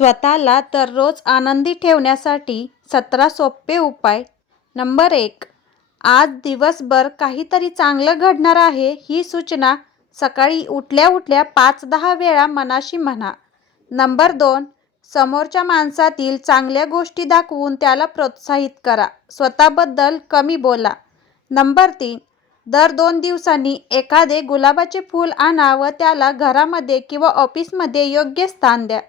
स्वतःला दररोज आनंदी ठेवण्यासाठी सतरा सोपे उपाय. नंबर एक आज दिवसभर काहीतरी चांगलं घडणार आहे ही सूचना सकाळी उठल्या उठल्या पाच दहा वेळा मनाशी म्हणा. नंबर दोन समोरच्या माणसातील चांगल्या गोष्टी दाखवून त्याला प्रोत्साहित करा. स्वतःबद्दल कमी बोला. नंबर तीन दर दोन दिवसांनी एखादे गुलाबाचे फूल आणा व त्याला घरामध्ये किंवा ऑफिसमध्ये योग्य स्थान द्या.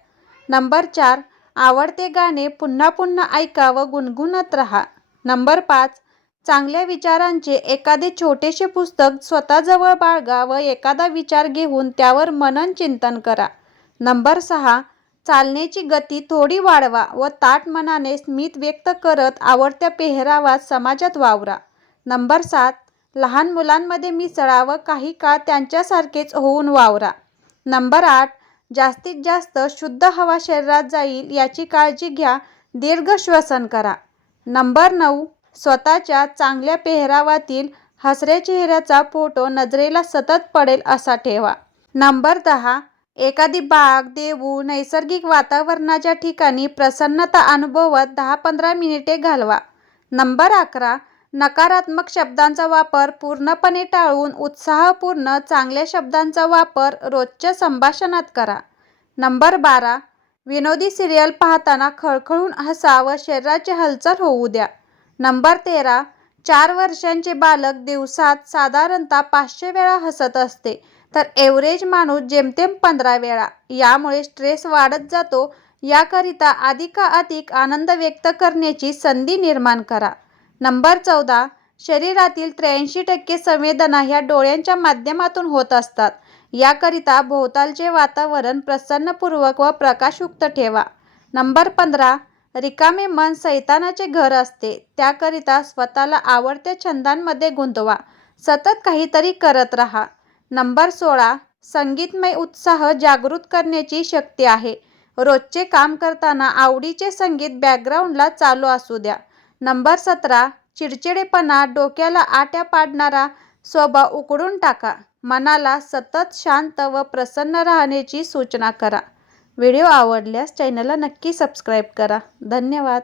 नंबर चार आवडते गाणे पुन्हा पुन्हा ऐका व गुणगुणत राहा. नंबर पाच चांगल्या विचारांचे एखादे छोटेसे पुस्तक स्वतःजवळ बाळगा व एखादा विचार घेऊन त्यावर मनन चिंतन करा. नंबर सहा चालण्याची गती थोडी वाढवा व ताट मनाने स्मित व्यक्त करत आवडत्या पेहरावात समाजात वावरा. नंबर सात लहान मुलांमध्ये मिसळा व काही काळ त्यांच्यासारखेच होऊन वावरा. नंबर आठ जास्तीत जास्त शुद्ध हवा शरीरात जाईल याची काळजी घ्या. दीर्घ श्वसन करा. नंबर नऊ. स्वतःच्या चांगल्या पेहरावातील हसऱ्या चेहऱ्याचा फोटो नजरेला सतत पडेल असा ठेवा. नंबर दहा. एखादी बाग देऊ नैसर्गिक वातावरणाच्या ठिकाणी प्रसन्नता अनुभवत दहा पंधरा मिनिटे घालवा. नंबर अकरा. नकारात्मक शब्दांचा वापर पूर्णपणे टाळून उत्साहपूर्ण चांगल्या शब्दांचा वापर रोजच्या संभाषणात करा. नंबर बारा. विनोदी सिरियल पाहताना खळखळून हसा व शरीराची हालचाल होऊ द्या. नंबर तेरा. चार वर्षांचे बालक दिवसात साधारणतः पाचशे वेळा हसत असते. तर एव्हरेज माणूस जेमतेम पंधरा वेळा. यामुळे स्ट्रेस वाढत जातो. याकरिता अधिकाधिक आनंद व्यक्त करण्याची संधी निर्माण करा. नंबर चौदा शरीरातील त्र्याऐंशी टक्के संवेदना ह्या डोळ्यांच्या माध्यमातून होत असतात. याकरिता भोवतालचे वातावरण प्रसन्नपूर्वक व प्रकाशयुक्त ठेवा. नंबर पंधरा रिकामे मन सैतानाचे घर असते. त्याकरिता स्वतःला आवडत्या छंदांमध्ये गुंतवा. सतत काहीतरी करत राहा. नंबर सोळा संगीतमय उत्साह जागृत करण्याची शक्ती आहे. रोजचे काम करताना आवडीचे संगीत बॅकग्राऊंडला चालू असू द्या. नंबर सतरा चिडचिडेपणा डोक्याला आट्या पाडणारा स्वभाव उकडून टाका. मनाला सतत शांत व प्रसन्न राहण्याची सूचना करा. व्हिडिओ आवडल्यास चॅनलला नक्की सबस्क्राईब करा. धन्यवाद.